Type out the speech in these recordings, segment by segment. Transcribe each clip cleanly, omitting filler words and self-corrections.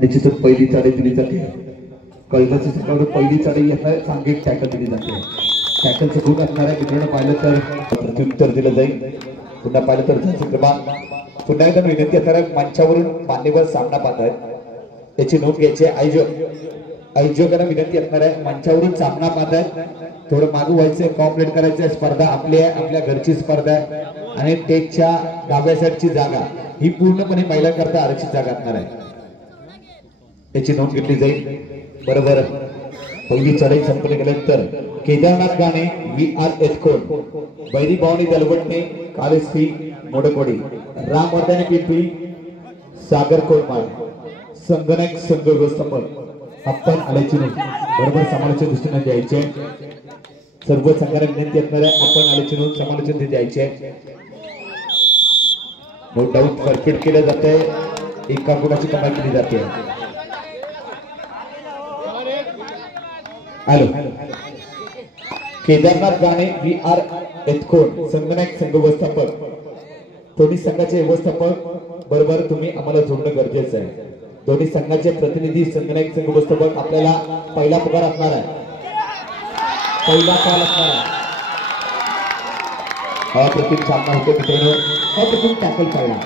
निश्चितच पहिली चढाई दिली जाते. कळबाची संघाकडून पहिली चढाई येणार सांघिक टॅकल दिली जाते. टॅकलचं गुण असणाऱ्या मित्रांनो पाहिलं तर प्रत्युत्तर दिलं जाईल. पुन्हा पाहिलं तर क्रमांक पुन्हा एकदा विनंती असणाऱ्या मंचावरून मान्यवर सामना पाहत आहेत याची नोंद घ्यायची. आयोजकांना विनंती असणार आहे मंचावरून सामना पाहत आहेत थोडं मागू व्हायचंय. कॉपरेट करायचं. स्पर्धा आपल्या घरची स्पर्धा आहे आणि टेकच्या डाव्या साईडची जागा ही पूर्णपणे महिलांकरता आरक्षित जागा असणार आहे याची नोंद घेतली जाईल. बरोबर पहिली चढाई संपन्न केल्यानंतर केदारनाथ गाणे VR एथकोन बैरी भवानी दलवटणे कालेश्री मोडकोडी रामवर्धने पिंपरी सागर कोळमाळ संगणक संघ व्यवस्थापक आपण आल्याची नोंद बरोबर समालोचन दृष्टीने द्यायचे. सर्व संघाला विनंती असणाऱ्या आपण आल्याची नोंद समालोचन द्यायचे. नो डाऊट परफेक्ट केलं जाते. एका गुणाची कमाई केली जाते. हॅलो केदारनाथ गाणे VR एथकोन संगणक संघ व्यवस्थापक दोन्ही संघाचे व्यवस्थापक बरोबर तुम्ही आम्हाला जोडणं गरजेचं आहे. दोन्ही संघाचे प्रतिनिधी संगणक संघ व्यवस्थापक आपल्याला पहिला पगार असणार आहे. पहिला कॉल असणार आहे. अप्रतिम सामना होतो मित्रांनो. अप्रतिम टॅकल चालला.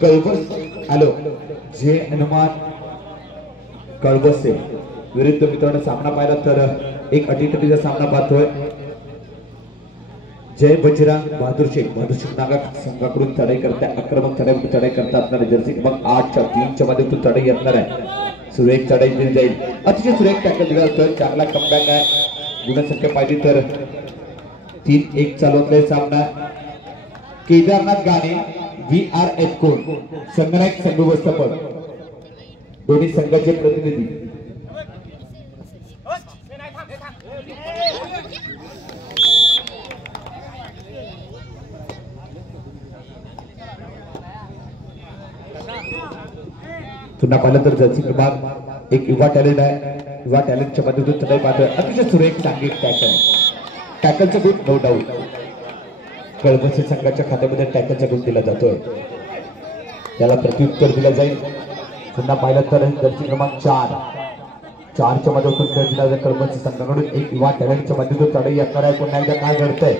कळबस हॅलो जे हनुमान कळबसे विरुद्ध मित्रांनो सामना पाहिला तर एक अटीतटीचा सामना पाहतोय. जय बजरंग बहादूर शेख नागा संघाकडून चढाई करते. आक्रमक चढाई करता असणारे जर्सी मग 8च्या 3च्या माध्यमातून चढाई येणार आहे. सुरेख चढाई दिली जाईल. अतिशय सुरेख टॅकल दिला जातोय. चांगला कमबॅक आहे. गुणसंख्या पाहिली तर 3-1 चालवतलाय सामना. केदारनाथ गाणे VR एथकोन संगणक संघ व्यवस्थापक दोन्ही संघाचे प्रतिनिधी पुन्हा पाहिलं तर जर्सी क्रमांक एक युवा टॅलेंट आहे. युवा टॅलेंटच्या माध्यमातून चढाई पाहतोय. अतिशय सुरेख सांघिक टॅकलचा गुण नो डाऊट कळबसी संघाच्या खात्यामध्ये टॅकलचा गुण दिला जातोय. त्याला प्रत्युत्तर दिलं जाईल. पुन्हा पाहिलं तर जर्सी क्रमांक 4च्या माध्यमातून दिला जाईल. कळबसी संघाकडून एक युवा टॅलेंटच्या माध्यमातून चढाई असणार आहे. पुन्हा एकदा काय घडतंय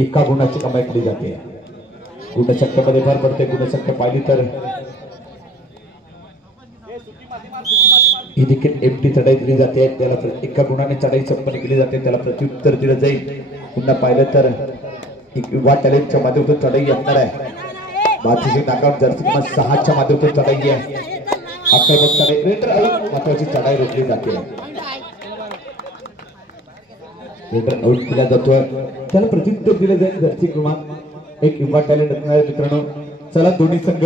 एका गुणाची कमाई केली जाते. गुणसंख्येमध्ये भर पडते. गुणसंख्या पाहिली तर ही देखील एमटी चढाई दिली जाते. त्याला एका गुणाने चढाई संपन्न केली जाते. त्याला प्रत्युत्तर दिलं जाईल. पुन्हा पाहिलं तर एक युवा टॅलेंटच्या माध्यमातून चढाई असणार आहे. बाजूची नाकाम जर्सी क्रमांक 6च्या माध्यमातून चढाई आहे. आक्रमक चढाई रेटर आउट महत्वाची चढाई रोखली जाते. रेटर आउट केला जातोय. त्याला प्रत्युत्तर दिलं जाईल. जर्सी क्रमांक एक युवा टॅलेंट असणार मित्रांनो. चला दोन्ही संघ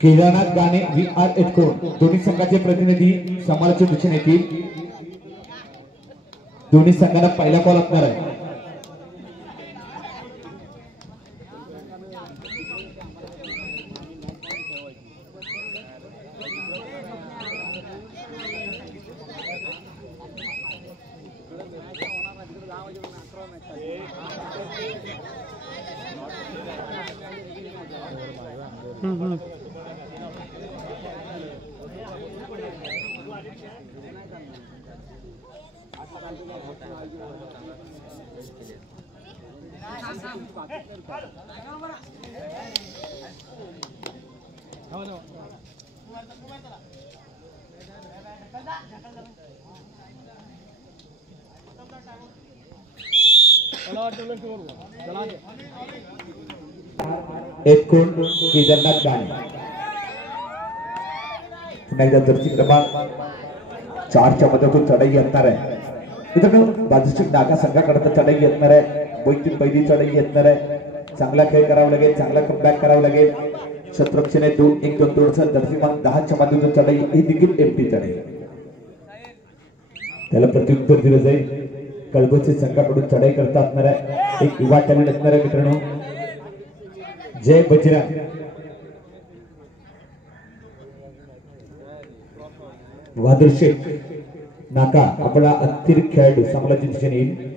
केदारनाथ गाणे VR एथकोन दोन्ही संघाचे प्रतिनिधी समालोचन दिसून येतील. दोन्ही संघांना पहिला कॉल असणार आहे. एथकोन केदारनाथ गाणे पुन्हा एकदा जर्सी क्रमांक 4च्या मदतीतून चढाई असणार आहे. मित्रांनो बाजूची नागा संघाकडे चढाई येणार आहे. पहिली चढाई येणार आहे. चांगला खेळ करावा लागेल. चांगला कमबॅक करावा लागेल. शत्रुक्षणे 2-1-2 जर्सी क्रमांक 10च्या मदतीतून चढाई ही देखील एमटी चढाई. त्याला प्रत्युत्तर दिलं जाईल. कळबसी संघाकडून चढाई करता असणार आहे. एक युवा टॅलेंट असणार आहे मित्रांनो. जय बजरंग वादरशेख नाका आपला अतिरिक्त खेळाडू सामोलाच्या दिशेने येईल.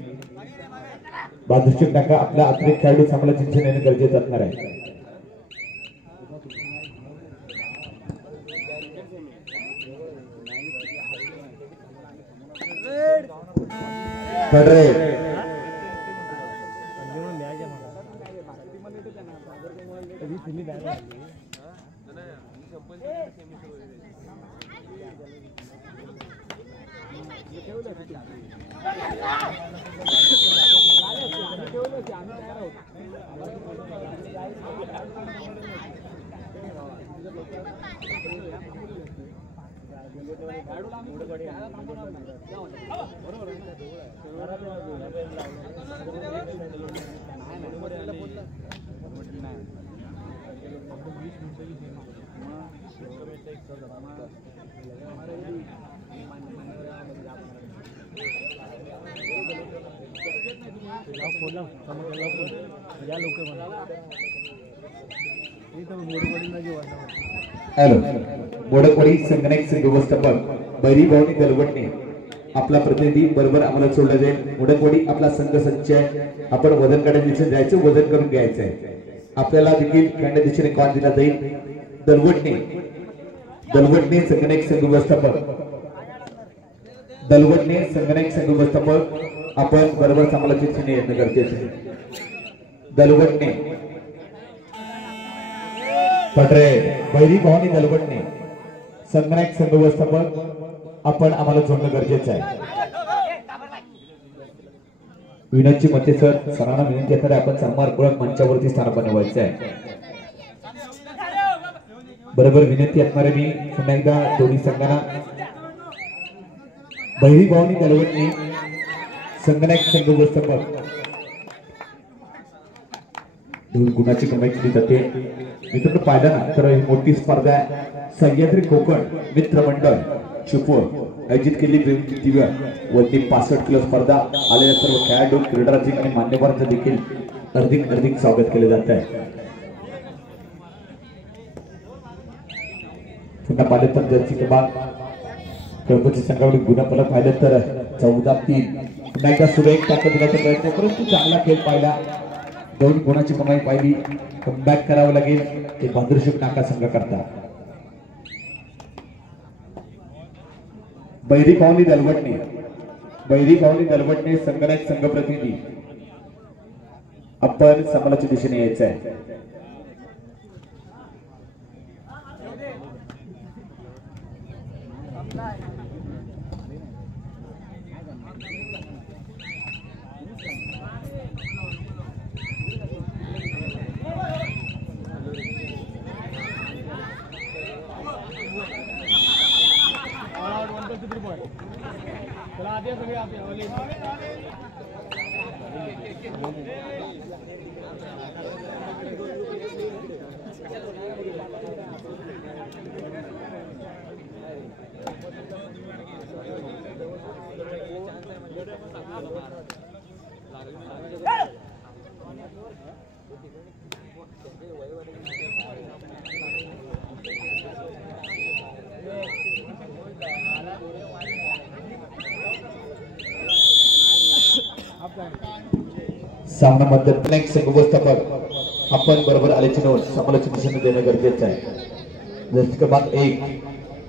वादरशेख नाका आपला अतिरिक्त खेळाडू सामोलाच्या दिशेने येणे गरजेचं असणार आहे. हॅलो मोडकवाडी संगणक व्यवस्थापक बैरी भावनी दलवटणे आपला प्रतिनिधी बरोबर आम्हाला सोडला जाईल. मोडकवाडी आपला संघ संच आहे. आपण वजन काढण्याच्या दिशेने जायचं, वजन करून घ्यायचं आहे. आपल्याला देखील खेळण्याच्या दिशेने कॉल दिला जाईल. दलवटणे संगणक व्यवस्थापक दलवटणे संगणक व्यवस्थापक आपण बरोबर सामोलाच्या दिशेने येणं गरजेचं आहे. दलवटणे पटरे बैरी भवानी दलवटणे संगणक व्यवस्थापक आपण आम्हाला जोडणं गरजेचं आहे. विनोदची मते सरांना विनंती आहे आपण सन्मानपूर्वक मंचावरती स्थान बनवायचं आहे. बरोबर विनंती असणारे मी पुन्हा एकदा दोन्ही संघांना बैरी भवानी दलवटणे संगणक व्यवस्थापक गुणाची कमाई केली जाते. मित्रांनो पाहिलं ना तर ही मोठी स्पर्धा सह्याद्री कोकण मित्र मंडळ चिपळूण आयोजित केली. दिव्य वरती 65 किलो स्पर्धा आलेल्या सर्व खेळाडू क्रीडारसिक आणि मान्यवरांचं देखील हार्दिक स्वागत केले जात आहे. पुन्हा पाहिलं तर जर्सी क्रमांक कळपची संघावरील गुणफलक पाहिलं तर 14-3 पुन्हा एकदा सुरेख ताकद देण्याचा प्रयत्न परंतु चांगला खेळ पाहिला. 2 गुणाची कमाई पाहिली. कमबॅक करावं लागेल ते भाद्रशेख नाका संघ करता. बैरी भावनी दलवटणे संगणक संघ प्रतिनिधी आपण सामोलाच्या दिशेने यायचं आहे. सामना मध्ये व्यवस्थापक आपण बरोबर आल्याची नोंद सामोलाच्या दिशेने देणं गरजेचं आहे. जर्सी क्रमांक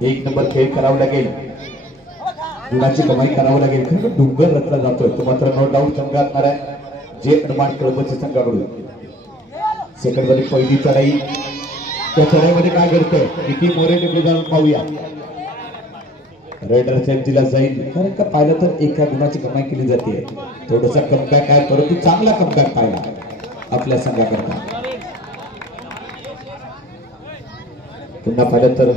1 नंबर खेळ करावा लागेल. गुणाची कमाई करावं लागेल. खरं डोंगर रचला जातोय तो मात्र नो डाऊट संघ असणार आहे. जे अनुमान कळपचे संघाकडून सेकंड मध्ये पहिली चढाई. त्या चढाईमध्ये काय घडतंय किती मोरे निघून जाऊन पाहूया. रेडर सेंटीला जाईल कारण का पाहिलं तर एका गुणाची कमाई केली जाते. थोडासा कमबॅक आहे परंतु चांगला कमबॅक पाहिला आपल्या संघाकरता. पुन्हा पाहिलं तर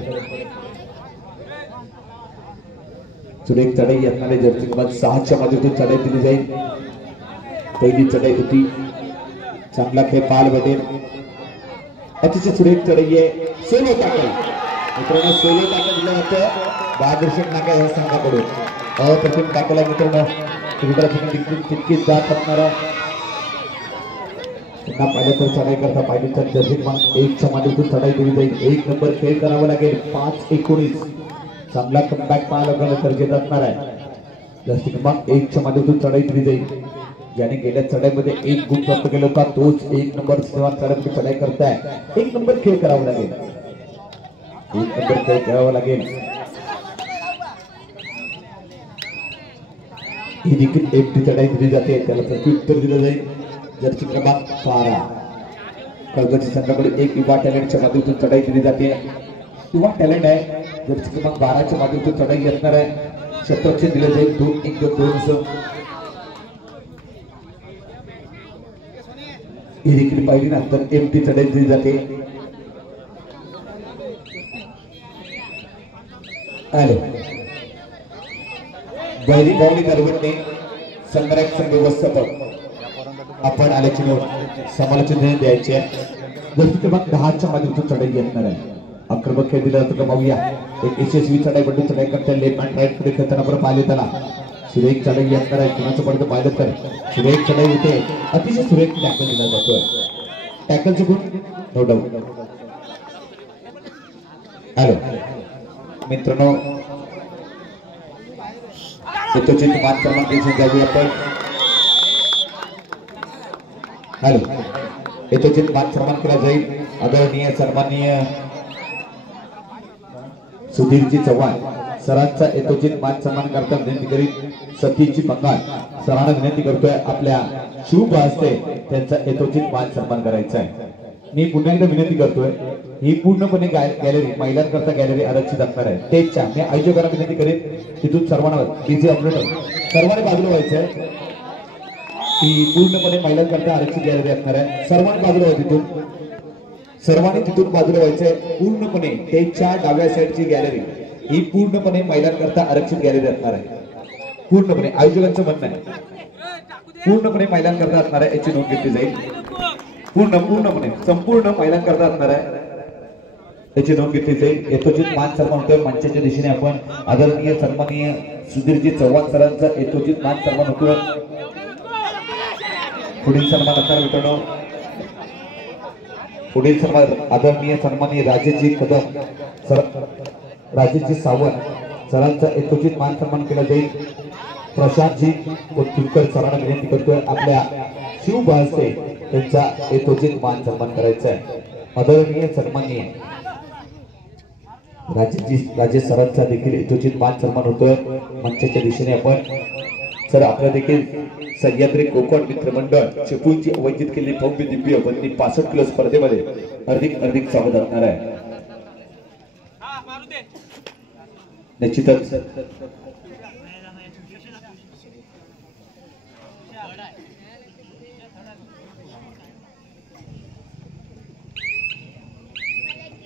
सुरेख चढाई असणारे जर्सी क्रमांक 6च्या माध्यमातून चढाई दिली जाईल. पहिली चढाई होती. चांगला खेळ पाहायला भेटेल. अतिशय सुरेख चढाई आहे. सोलो टाकल मित्रांनो सोलो टाकल दिलं जातं भाद्रशेख नाका या संघाकडून. अप्रतिम टाकला मित्रांनो तितकीच जात असणारा. पुन्हा पाहिलं तर चढाई करता पाहिजे तर जर्सी क्रमांक 1च्या माध्यमातून चढाई दिली जाईल. 1 नंबर खेळ करावा लागेल. 5-19 चांगला कमबॅक पाहायला गेलं तर घेत असणार आहे. जास्ती क्रमांक 1 च्या माध्यमातून चढाई दिली जाईल. ज्याने गेल्या चढाईमध्ये 1 गुण प्राप्त केला होता तोच 1 नंबर सेवा चढाईमध्ये चढाई करताय. 1 नंबर खेळ करावा लागेल. 1 नंबर खेळ खेळावा लागेल. ही देखील एकटी चढाई दिली जाते. त्याला प्रत्युत्तर दिलं जाईल. जर्सी क्रमांक 12 कळगची संघाकडे 1 युवा टॅलेंटच्या माध्यमातून चढाई दिली जाते. युवा टॅलेंट आहे. जर्सी क्रमांक 12 च्या माध्यमातून चढाई असणार आहे. क्षेत्ररक्षण दिलं जाईल. 2-1-2 ही देखील पाहिली नंतर एमटी चढाई दिली जाते. हॅलो बैरी भावनी नरवटणे संरक्षण व्यवस्थापक आपण आल्याची नोट समालोचन द्यायची आहे. जर क्रमांक 10 च्या माध्यमातून चढाई येणार आहे. आक्रमक खेळ दिला तर पाहूया. एक यशस्वी चढाई बंडू चढाई करता लेफ्ट अँड राईट कडे खेळताना बरं पाहिले त्याला सुरेख चढाई येणार आहे. कुणाचं पडतं पाहिलं तर सुरेख चढाई होते. अतिशय सुरेख टॅकल दिला जातोय. टॅकलचे गुण नो डाऊट. हॅलो मित्रांनो यथोचित मान क्रमांक द्यावी आपण. हॅलो यथोचित मान सन्मान केला जाईल. आदरणीय सन्माननीय सुधीरजी चव्हाण सरांचा यथोचित मान सन्मान करता विनंती करीत सतीशजी बंगाल सरांना विनंती करतोय आपल्या शुभ हस्ते त्यांचा यथोचित मान सन्मान करायचा आहे. मी पुन्हा एकदा विनंती करतोय ही पूर्णपणे गॅलरी महिलांकरता गॅलरी आरक्षित असणार आहे. स्टेजच्या मी आयोजकांना विनंती करीत तिथून सर्वांना डीजे ऑपरेटर सर्वांनी बाजूला व्हायचंय. ही पूर्णपणे महिलांकरता आरक्षित गॅलरी असणार आहे. सर्वांनी बाजूला व्हायचं तिथून. सर्वांनी तिथून बाजूला व्हायचंय. पूर्णपणे स्टेजच्या डाव्या साईडची गॅलरी ही पूर्णपणे महिलांकरता आरक्षित गॅलरी असणार आहे. पूर्णपणे आयोजकांचं म्हणणं आहे पूर्णपणे महिलांकरता असणार आहे. याची नोंद घेतली जाईल. पूर्णपणे संपूर्ण महिलांकरता असणार आहे. त्याची नोंद घेतली जाईल. यथोचित मान सन्मान होतोय. मंचाच्या दिशेने आपण आदरणीय सन्माननीय सुधीरजी चव्हाण सरांचा यथोचित मान सन्मान होतोय. पुढील सन्मान असणार मित्रांनो. पुढील सन्मान आदरणीय सन्माननीय राजेशजी कदम सर राजेशजी सावंत सरांचा यथोचित मान सन्मान केला जाईल. प्रशांतजी उत्तुरकर सरांना विनंती करतोय आपल्या शुभ हस्ते त्यांचा यथोचित मान सन्मान करायचा आहे. आदरणीय सन्माननीय राजेश सरांचा देखील यथोचित मान सन्मान होतोय. मंचाच्या दिशेने आपण सर आपल्या देखील सह्याद्री कोकण मित्र मंडळ चिपळूणची आयोजित केलेली भव्य दिव्य बंदी 65 किलो स्पर्धेमध्ये हार्दिक स्वागत असणार आहे. निश्चितच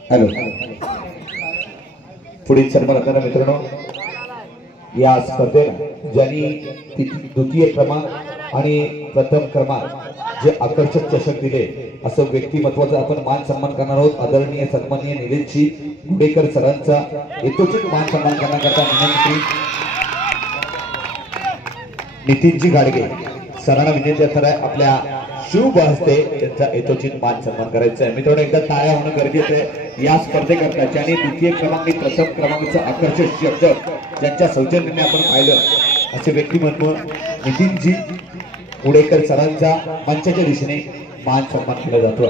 हॅलो पुढील सन्मान असणारा मित्रांनो या स्पर्धेला ज्यांनी द्वितीय क्रमांक आणि प्रथम क्रमांक जे आकर्षक चषक दिले असं व्यक्तिमत्वाचा आपण मान सन्मान करणार आहोत. आदरणीय सन्माननीय निलेशजी गुडेकर सरांचा यथोचित मान सन्मान करण्याकरता विनंती. नितीनजी गाडगे सरांना विनंती असणार आहे आपल्या शुभ हस्ते त्यांचा यथोचित मान सन्मान करायचा आहे. मित्रांनो एकदा टाळ्या होणं गरजेचं आहे या स्पर्धेकरता ज्यांनी द्वितीय क्रमांक आणि प्रथम क्रमांकाचं आकर्षक चषक ज्यांच्या सौजन्याने आपण पाहिलं असे व्यक्तिमत्व नितीनजी गुडेकर सरांचा मंचाच्या दिशेने मान सन्मान केला जातो.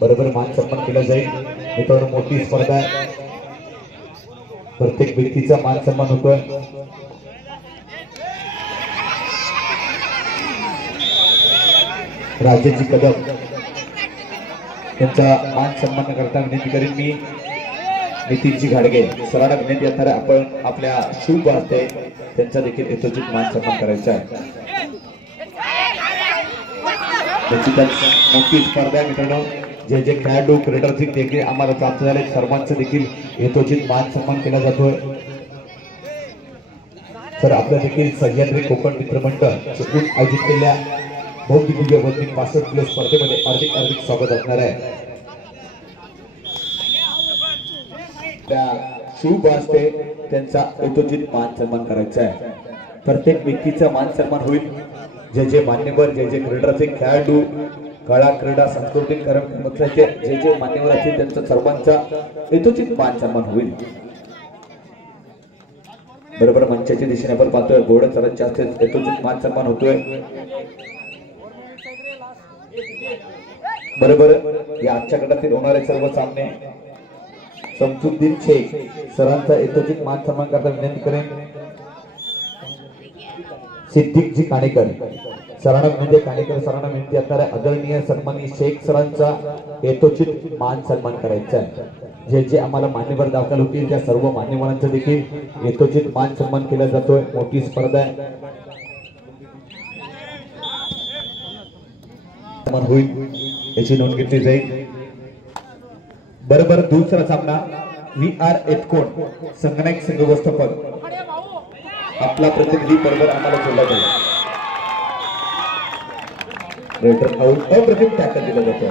बरोबर मान सन्मान केला जाईल. मित्रांनो मोठी स्पर्धा आहे. प्रत्येक व्यक्तीचा मान सन्मान होतोय. राजेशजी कदम त्यांचा मान सन्मान करता विनंती करेन मी नितीनजी घाडगे सरांना विनंती असणार आपण आपल्या शुभ हस्ते त्यांचा देखील यथोचित मान सन्मान करायचा आहे. मोठी स्पर्धा मित्रांनो जे जे खेळाडू क्रीडा देखील आम्हाला प्राप्त झाले सर्वांचं देखील यथोचित मान सन्मान केला जातोय. तर आपल्या देखील सह्याद्री कोकण मित्रमंडळ चिपळूण आयोजित केलेल्या भव्य दिव्य बंदी 65 किलो स्पर्धेमध्ये हार्दिक स्वागत असणार आहे. त्या शुभ हस्ते त्यांचा यथोचित मान सन्मान करायचा आहे. प्रत्येक व्यक्तीचा मान सन्मान होईल. जे जे मान्यवर जे जे क्रीडाचे खेळाडू कला क्रीडा सांस्कृतिक कार्यक्रमाचे जे जे मान्यवर असतील त्यांचा सर्वांचा यथोचित मान सन्मान होईल. बरोबर मंचाच्या दिशेने आपण पाहतोय घोडा सर्वात जास्त यथोचित मान सन्मान होतोय। बरोबर या आजच्या गटातील होणारे सर्व सामने शमसुद्दीन शेख सरांचा यथोचित मान सन्मान करता विनंती करेन। सिद्दीकजी काणेकर सरांना विनंती, काणेकर सरांना विनंती असणाऱ्या आदरणीय सन्माननीय शेख सरांचा यथोचित मान सन्मान करायचा आहे। जे जे आम्हाला मान्यवर दाखल होतील त्या सर्व मान्यवरांचा देखील यथोचित मान सन्मान केला जातोय। मोठी स्पर्धा आहे, होईल याची नोंद घेतली जाईल। बरोबर दुसरा सामना VR एटकोट संगणक संघ व्यवस्थापक आपला प्रतिनिधी बरोबर आम्हाला जोडला जाईल। रेटर आउट अप्रतिम टॅकल दिला जातो,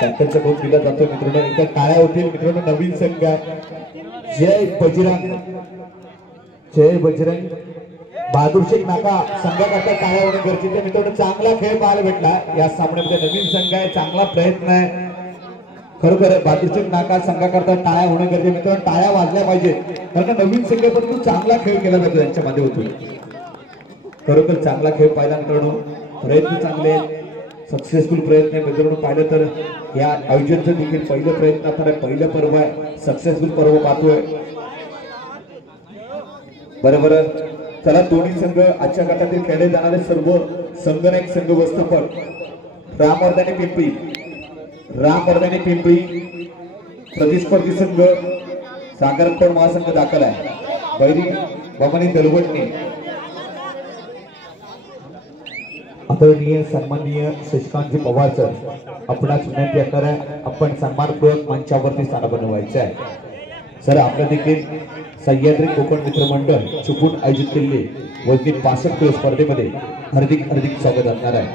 टॅकलचा गोल दिला जातो मित्रांनो। एकदा टाळ्या होतील मित्रांनो। नवीन संघ जय बजरंग, जय बजरंग बहादूर शेख नाका संघाकरता टाळ्या होणं गरजेचं आहे मित्रांनो। चांगला खेळ पाहायला भेटला या सामन्यामध्ये, नवीन संघ आहे, चांगला प्रयत्न आहे खरोखर। बहादूर शेख नाका संघाकरता टाळ्या होणं गरजेचं मित्रांनो, टाळ्या वाजल्या पाहिजेत कारण नवीन संघ परंतु चांगला खेळ केला जातो त्यांच्या माध्यमातून। खरोखर चांगला खेळ पाहिला मित्रांनो, प्रयत्न चांगले सक्सेसफुल प्रयत्न आहे मित्रांनो। पाहिलं तर या आयोजनचं देखील पहिलं प्रयत्न असणार आहे, पहिलं पर्व आहे, सक्सेसफुल पर्व पाहतोय बरोबर। चला दोन्ही संघ आजच्या गटातील खेळले जाणारे सर्व संगणक संघ व्यवस्थापक रामवर्धने पिंपरी प्रतिस्पर्धी संघ सागरखोड महासंघ दाखल आहे। बैरी भवानी दलवटणे आदरणीय सन्माननीय शशिकांतजी पवार सर आपणास विनंती असणार आहे, आपण सन्मानपूर्वक मंचावरती स्थान बनवायचे आहे सर। आपल्या देखील सह्याद्री कोकण मित्र मंडळ चुकून आयोजित केलेले वजनी 65 किलो स्पर्धेमध्ये हार्दिक हार्दिक स्वागत असणार आहे,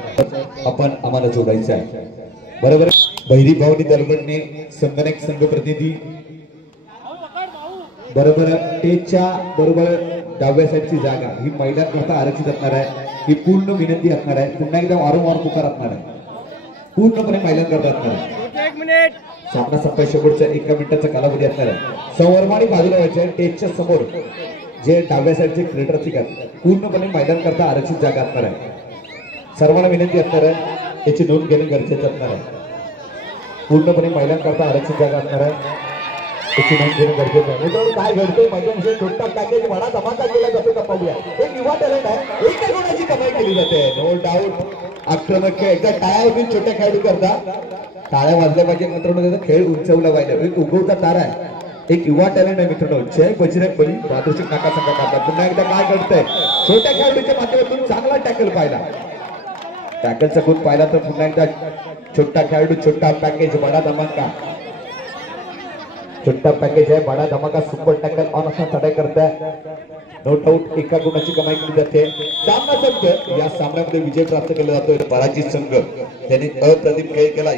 आपण आम्हाला जोडायचं आहे बरोबर। बैरी भवानी दलवटणे संगणक संघ प्रतिनिधी बरोबर। टेच्या बरोबर डाव्या साईडची जागा ही महिलांकरता आरक्षित असणार आहे, ही पूर्ण विनंती असणार आहे, पुन्हा एकदा वारंवार पुकार असणार आहे, पूर्णपणे महिलांकरता असणार आहे। सामना संपा शेवटचा 1 मिनिटाचा कालावधी असणार आहे। संवर्मानी बाजूला व्हायचे टेच्या समोर जे डाव्या साईडचे क्रिएटर पूर्णपणे मैदानकरता आरक्षित जागा असणार आहे। सर्वांना विनंती असणार आहे याची नोंद घेणे गरजेचं असणार आहे, पूर्णपणे महिलांकरता आरक्षित जागा असणार आहे, याची नोंद घेणे गरजेचं आहे मित्रांनो। काय घडतंय मैदानामध्ये छोटा पॅकेज बडा धमाका केला जातो का पाहूया। एक युवा टॅलेंट आहे, एका गुणाची कमाई केली जाते नो डाऊट। आक्रमक खेळ एकदा टाळ्या होतील छोट्या खेळाडू करता, टाळ्या वाजल्या पाहिजे मित्रांनो, त्याचा खेळ उंचवला पाहिजे। एक उगवता तारा आहे, एक युवा टॅलेंट आहे मित्रांनो, जय बजरंग बली बहादूर शेख नाका संघाकरता। पुन्हा एकदा काय घडतंय छोट्या खेळाडूच्या माध्यमातून चांगला टॅकल पाहिला, टॅकलचा गुण पाहिला तर पुन्हा एकदा छोटा खेळाडू छोटा पॅकेज बडा धमाका, छोटा पॅकेज आहे बडा धमाका सुपर टॅकल ऑन असा चढाई करताय नो डाऊट। एका गुणाची कमाई केली जाते। सामना संघ या सामन्यामध्ये विजय प्राप्त केला जातोय, पराजित संघ त्यांनी अप्रतिम खेळ केला।